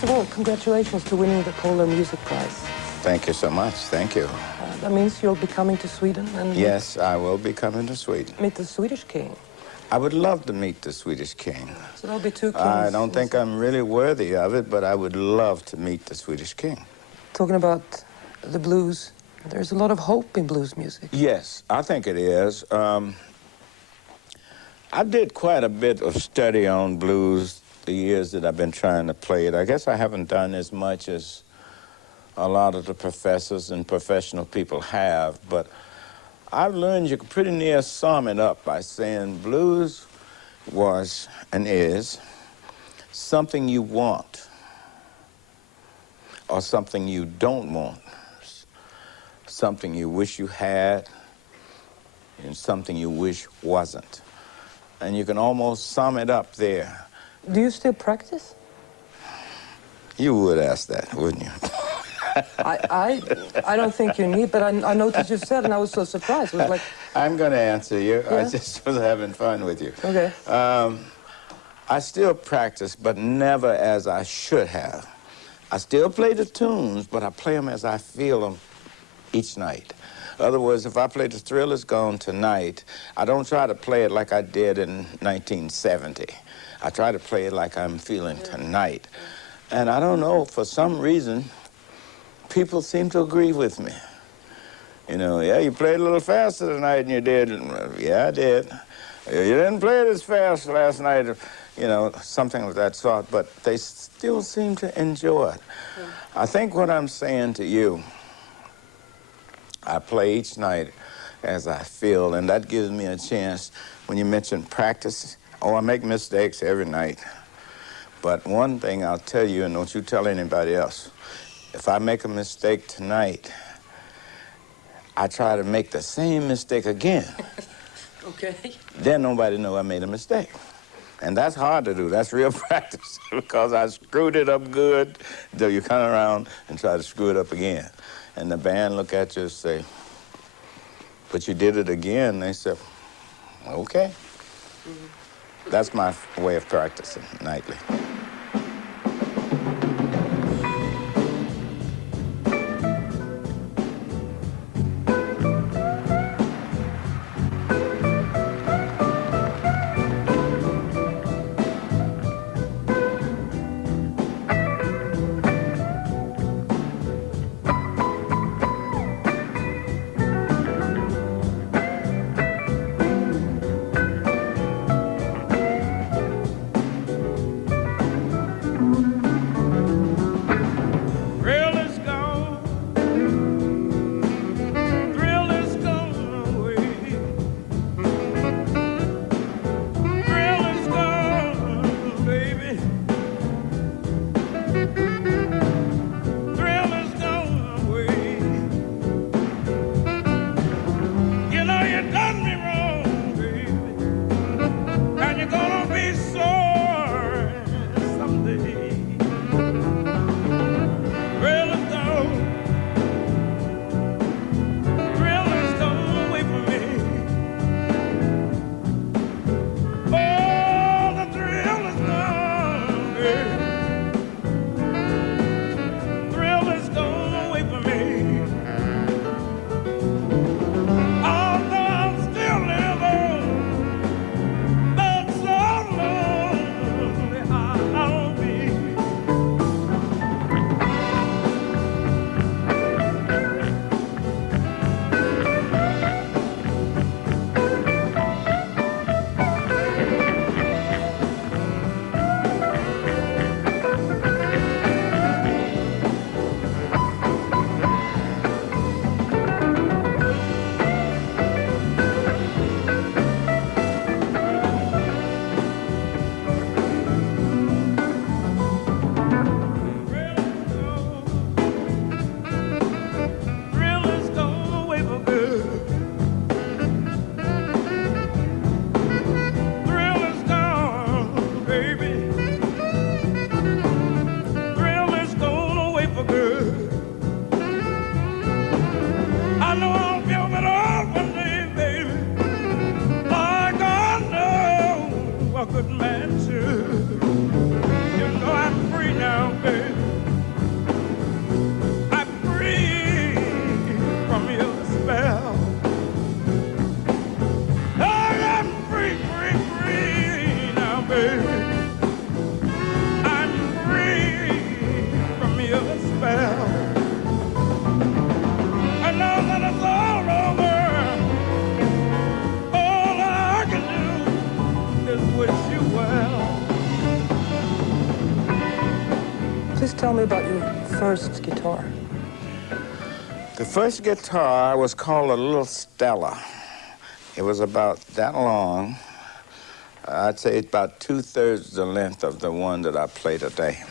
First of all, congratulations to winning the Polar Music Prize. Thank you so much. Thank you. That means you'll be coming to Sweden and... Yes, I will be coming to Sweden. Meet the Swedish king. I would love to meet the Swedish king. So there'll be two kings. I don't think I'm really worthy of it, but I would love to meet the Swedish king. Talking about the blues, there's a lot of hope in blues music. Yes, I think it is. I did quite a bit of study on blues the years that I've been trying to play it. I guess I haven't done as much as a lot of the professors and professional people have, but I've learned you can pretty near sum it up by saying blues was and is something you want or something you don't want, something you wish you had and something you wish wasn't. And you can almost sum it up there. Do you still practice? You would ask that, wouldn't you? I don't think you need, but I noticed you said, and I was so surprised. It was like... I'm going to answer you. Yeah? I just was having fun with you. Okay. I still practice, but never as I should have. I still play the tunes, but I play them as I feel them each night. In other words, if I play The Thrill Is Gone tonight, I don't try to play it like I did in 1970. I try to play it like I'm feeling tonight. And I don't know, for some reason, people seem to agree with me. You know, yeah, you played a little faster tonight than you did. Yeah, I did. You didn't play it as fast last night, you know, something of that sort, but they still seem to enjoy it. Yeah. I think what I'm saying to you, I play each night as I feel, and that gives me a chance. When you mention practice, I make mistakes every night. But one thing I'll tell you, and don't you tell anybody else, if I make a mistake tonight, I try to make the same mistake again. Okay. Then nobody know I made a mistake. And that's hard to do. That's real practice because I screwed it up good. So you come around and try to screw it up again. And the band look at you and say, but you did it again. They say, okay. Mm-hmm. That's my way of practicing nightly. Please tell me about your first guitar. The first guitar was called a Little Stella. It was about that long. I'd say it's about 2/3 the length of the one that I play today.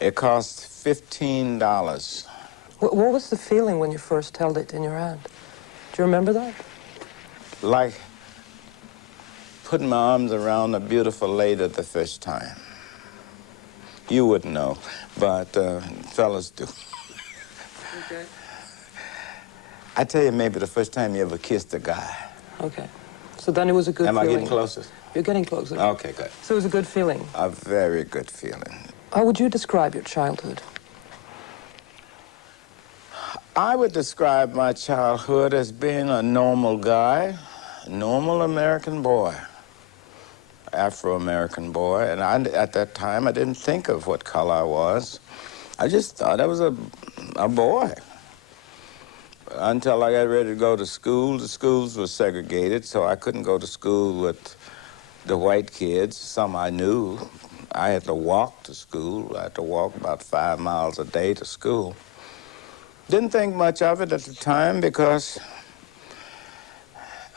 It cost $15. What was the feeling when you first held it in your hand? Do you remember that? Like putting my arms around a beautiful lady the first time. You wouldn't know, but fellas do. Okay. I tell you, maybe the first time you ever kissed a guy. Okay. So then it was a good Am feeling. I getting closer? You're getting closer. Okay, good. So it was a good feeling. A very good feeling. How would you describe your childhood? I would describe my childhood as being a normal guy, a normal American boy, Afro-American boy. And at that time, I didn't think of what color I was. I just thought I was a boy. Until I got ready to go to school, the schools were segregated, so I couldn't go to school with the white kids. Some I knew. I had to walk to school. I had to walk about 5 miles a day to school. Didn't think much of it at the time because,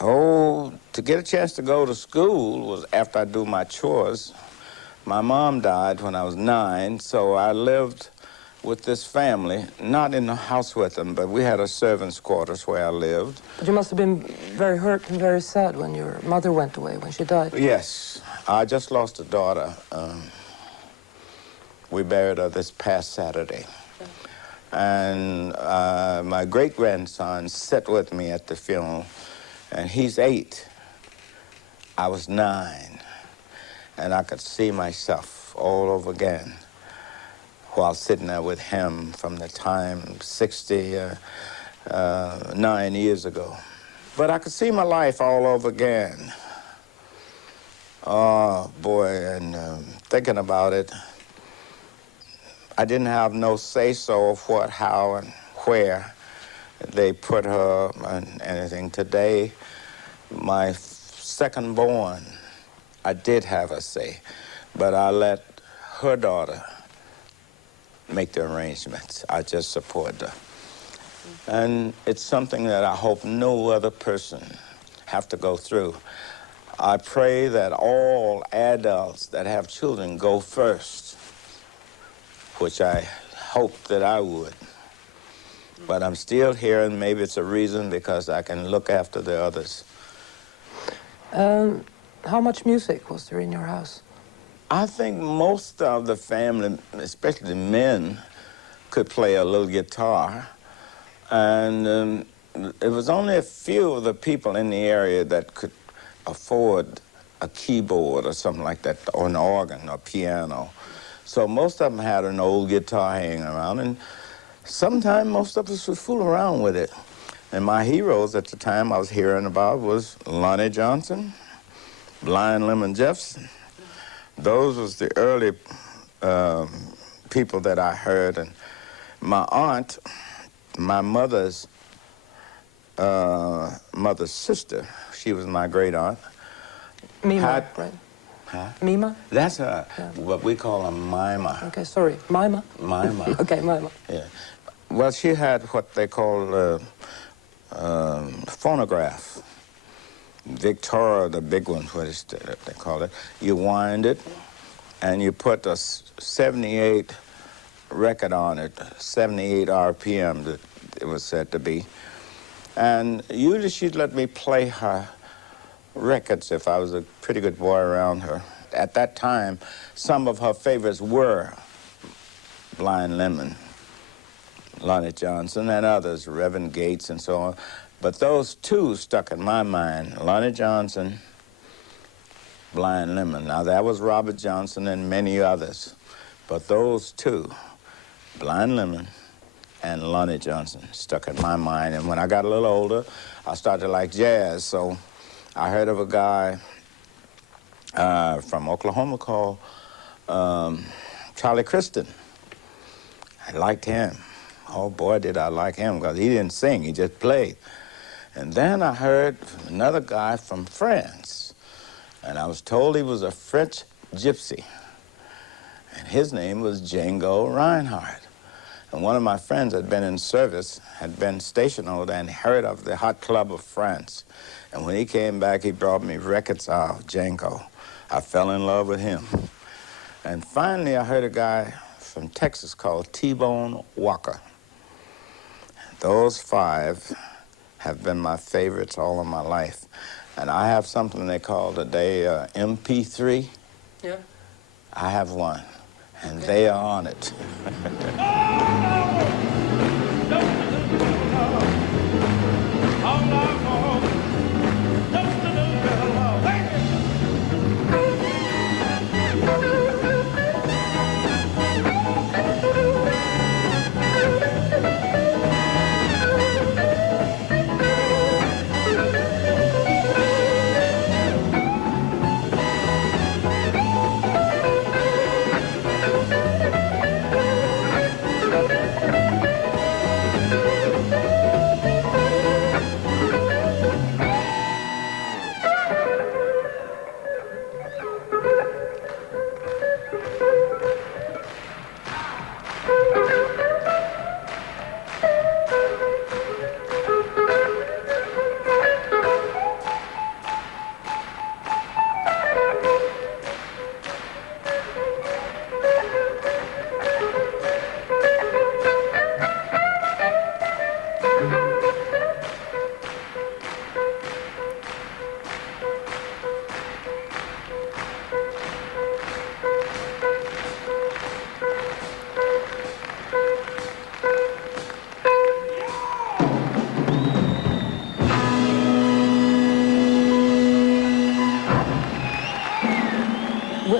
to get a chance to go to school was after I do my chores. My mom died when I was 9, so I lived with this family, not in the house with them, but we had a servant's quarters where I lived. But you must have been very hurt and very sad when your mother went away, when she died. Yes, I just lost a daughter. We buried her this past Saturday. And my great-grandson sat with me at the funeral, and he's 8. I was 9, and I could see myself all over again while sitting there with him from the time 69 years ago. But I could see my life all over again. Oh, boy, and thinking about it, I didn't have no say-so of what, how, and where they put her and anything. Today, my second born, I did have a say, but I let her daughter make the arrangements. I just support her. And it's something that I hope no other person have to go through. I pray that all adults that have children go first, which I hope that I would. But I'm still here, and maybe it's a reason because I can look after the others. How much music was there in your house? I think most of the family, especially the men, could play a little guitar. And it was only a few of the people in the area that could afford a keyboard or something like that, or an organ or piano. So most of them had an old guitar hanging around, and sometimes most of us would fool around with it. And my heroes at the time I was hearing about was Lonnie Johnson, Blind Lemon Jefferson. Those was the early people that I heard. And my aunt, my mother's sister, she was my great aunt. Mima, right? Huh? Mima? That's her, Yeah. what we call a mima. Okay, sorry. Mima? Mima. Okay, Mima. Yeah. Well, she had what they call phonograph. Victoria, the big one, what is they call it. You wind it, and you put a 78 record on it, 78 RPM that it was said to be. And usually she'd let me play her records if I was a pretty good boy around her. At that time, some of her favorites were Blind Lemon, Lonnie Johnson, and others, Reverend Gates and so on. But those two stuck in my mind, Lonnie Johnson, Blind Lemon. Now, that was Robert Johnson and many others. But those two, Blind Lemon and Lonnie Johnson, stuck in my mind. And when I got a little older, I started to like jazz. So I heard of a guy from Oklahoma called Charlie Kristen. I liked him. Oh, boy, did I like him, because he didn't sing, he just played. And then I heard another guy from France, and I was told he was a French gypsy. And his name was Django Reinhardt. And one of my friends had been in service, had been stationed over there, and heard of the Hot Club of France. And when he came back, he brought me records of Django. I fell in love with him. And finally, I heard a guy from Texas called T-Bone Walker. Those five have been my favorites all of my life. And I have something they call today MP3. Yeah. I have one, and they are on it.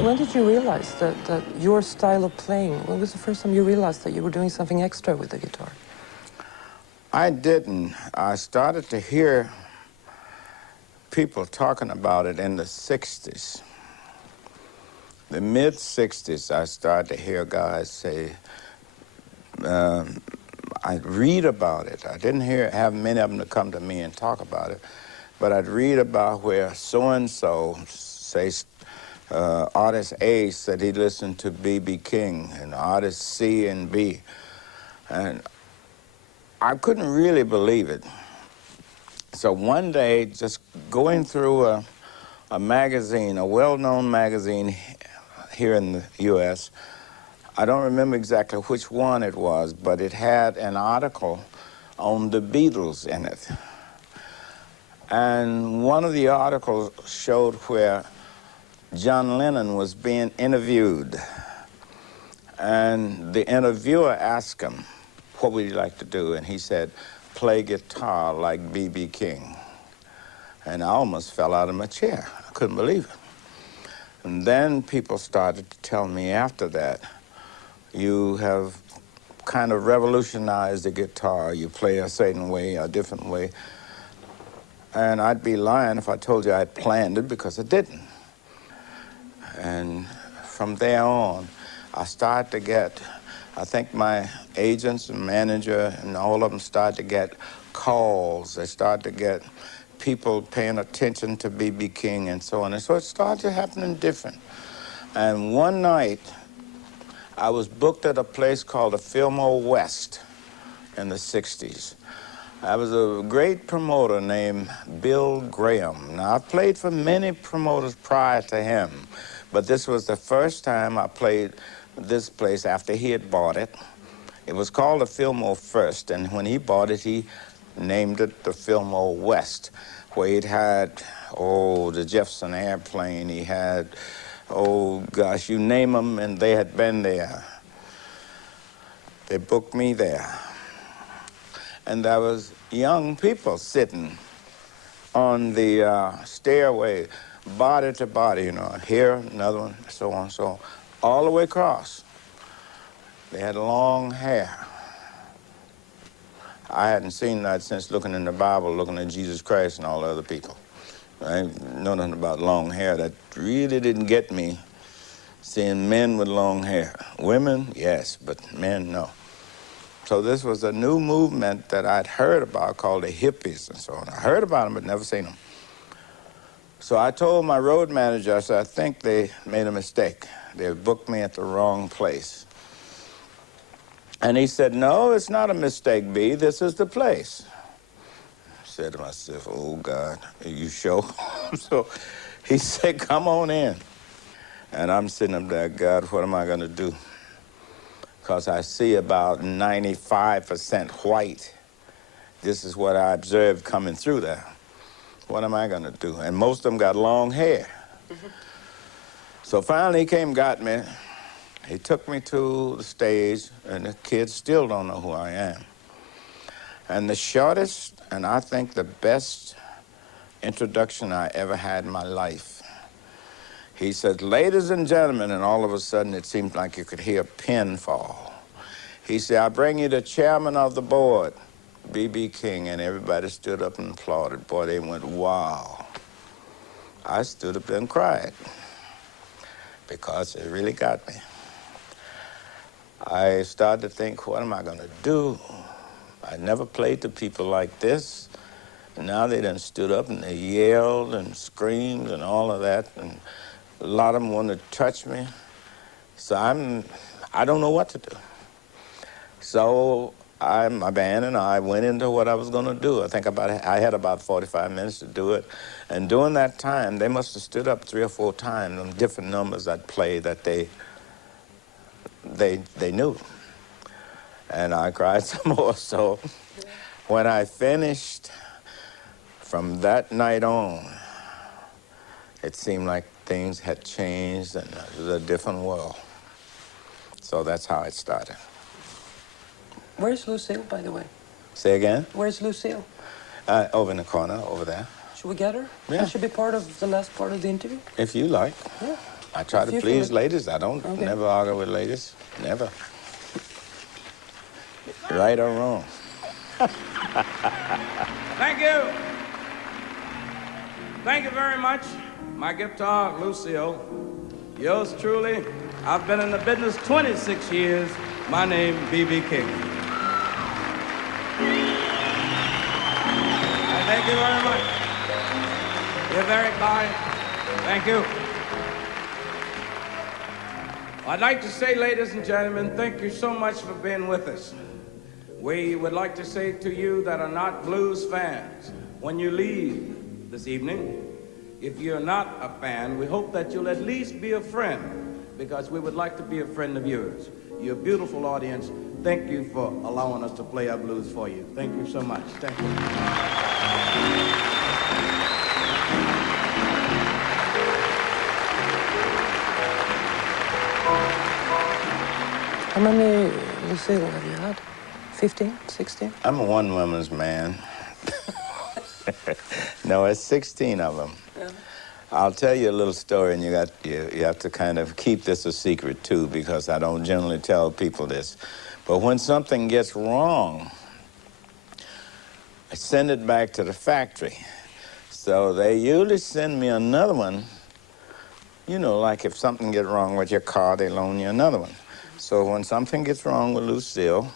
When did you realize that your style of playing, when was the first time you realized that you were doing something extra with the guitar? I didn't. I started to hear people talking about it in the 60s. The mid-60s, I started to hear guys say, I'd read about it. I didn't have many of them to come to me and talk about it, but I'd read about where so-and-so, say, artist A said he listened to B.B. King, and artist C and B. And I couldn't really believe it. So one day, just going through a magazine, a well-known magazine here in the U.S., I don't remember exactly which one it was, but it had an article on the Beatles in it. And one of the articles showed where John Lennon was being interviewed. And the interviewer asked him, what would you like to do? And he said, play guitar like B.B. King. And I almost fell out of my chair. I couldn't believe it. And then people started to tell me after that, you have kind of revolutionized the guitar. You play a certain way, a different way. And I'd be lying if I told you I'd planned it, because I didn't. And from there on, I started to get, I think my agents and manager and all of them started to get calls. They started to get people paying attention to B.B. King and so on. And so it started happening different. And one night, I was booked at a place called the Fillmore West in the 60s. I was a great promoter named Bill Graham. Now, I've played for many promoters prior to him, but this was the first time I played this place after he had bought it. It was called the Fillmore First, and when he bought it, he named it the Fillmore West, where it had, the Jefferson Airplane. He had, gosh, you name them, and they had been there. They booked me there. And there was young people sitting on the stairway, body to body, you know, here, another one, so on, so on, all the way across. They had long hair. I hadn't seen that since looking in the Bible, looking at Jesus Christ and all the other people. I didn't know nothing about long hair. That really didn't get me, seeing men with long hair. Women, yes, but men, no. So this was a new movement that I'd heard about called the hippies and so on. I heard about them, but never seen them. So I told my road manager, I said, I think they made a mistake. They booked me at the wrong place. And he said, no, it's not a mistake, B. This is the place. I said to myself, oh, God, are you sure? So he said, come on in. And I'm sitting up there, God, what am I going to do? Because I see about 95% white. This is what I observed coming through there. What am I going to do? And most of them got long hair. So finally he came and got me. He took me to the stage, and the kids still don't know who I am. And the shortest, and I think the best introduction I ever had in my life. He said, ladies and gentlemen, and all of a sudden it seemed like you could hear a pin fall. He said, I bring you the chairman of the board, B.B. King, and everybody stood up and applauded. Boy, they went, wow. I stood up there and cried because it really got me. I started to think, what am I going to do? I never played to people like this. And now they done stood up and they yelled and screamed and all of that. And a lot of them wanted to touch me. So I don't know what to do. So my band and I went into what I was going to do. I had about 45 minutes to do it. And during that time, they must have stood up 3 or 4 times on different numbers I'd play that they knew. And I cried some more. So when I finished, from that night on, it seemed like things had changed and it was a different world. So that's how it started. Where's Lucille, by the way? Say again? Where's Lucille? Over in the corner, over there. Should we get her? Yeah. Should be part of the last part of the interview? If you like. Yeah. I try to please ladies. I don't Okay. never argue with ladies. Never. Right or wrong. Thank you. Thank you very much. My guitar, Lucille. Yours truly. I've been in the business 26 years. My name, B.B. King. Thank you very much. You're very kind. Thank you. I'd like to say, ladies and gentlemen, thank you so much for being with us. We would like to say to you that are not blues fans, when you leave this evening, if you're not a fan, we hope that you'll at least be a friend, because we would like to be a friend of yours. You're a beautiful audience. Thank you for allowing us to play our blues for you. Thank you so much. Thank you. How many Lucille have you had? 15, 16? I'm a one-woman's man. No, it's 16 of them. Yeah. I'll tell you a little story, and you have to kind of keep this a secret, too, because I don't generally tell people this. But when something gets wrong, I send it back to the factory. So they usually send me another one. You know, like if something gets wrong with your car, they loan you another one. So when something gets wrong with Lucille,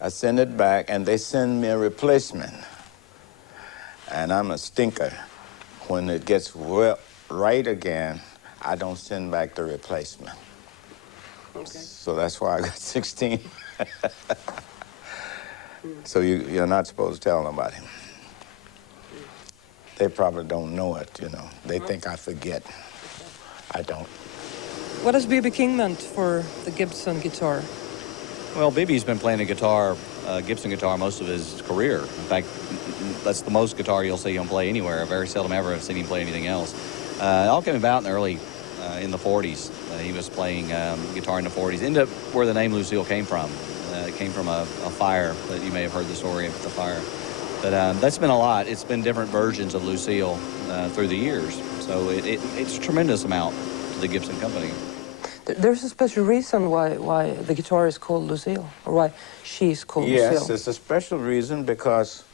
I send it back, and they send me a replacement. And I'm a stinker. When it gets right again, I don't send back the replacement. Okay. So that's why I got 16. So you're not supposed to tell nobody. They probably don't know it, you know. They think I forget. I don't. What has B.B. King meant for the Gibson guitar? Well, B.B.'s been playing a guitar, Gibson guitar, most of his career. In fact, that's the most guitar you'll see him play anywhere. I very seldom ever have seen him play anything else. It all came about in the early, in the 40s. He was playing guitar in the 40s. Ended up where the name Lucille came from. It came from a fire that you may have heard the story of the fire. But that's been a lot. It's been different versions of Lucille through the years. So it's a tremendous amount to the Gibson company. There's a special reason why the guitar is called Lucille, or why she's called Lucille. Yes, it's a special reason because,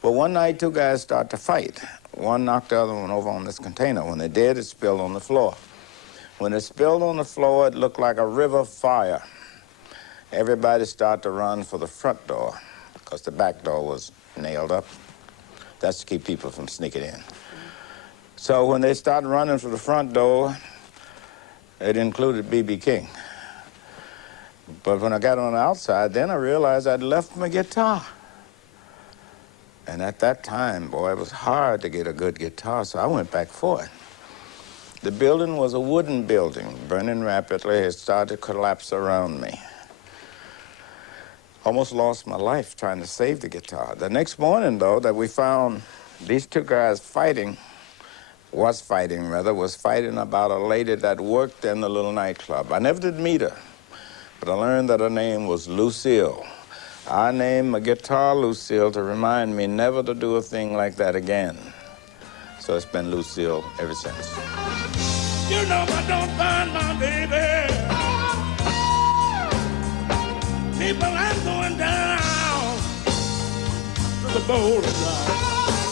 well, one night 2 guys start to fight. One knocked the other one over on this container. When they did, it spilled on the floor. When it spilled on the floor, it looked like a river of fire. Everybody started to run for the front door because the back door was nailed up. That's to keep people from sneaking in. So when they started running for the front door, it included B.B. King. But when I got on the outside, then I realized I'd left my guitar. And at that time, boy, it was hard to get a good guitar, so I went back for it. The building was a wooden building, burning rapidly. It started to collapse around me. Almost lost my life trying to save the guitar. The next morning, though, that we found these two guys was fighting about a lady that worked in the little nightclub. I never did meet her, but I learned that her name was Lucille. I named my guitar Lucille to remind me never to do a thing like that again. So it's been Lucille ever since. You know I don't find my baby. People, I'm going down to the boulder drive.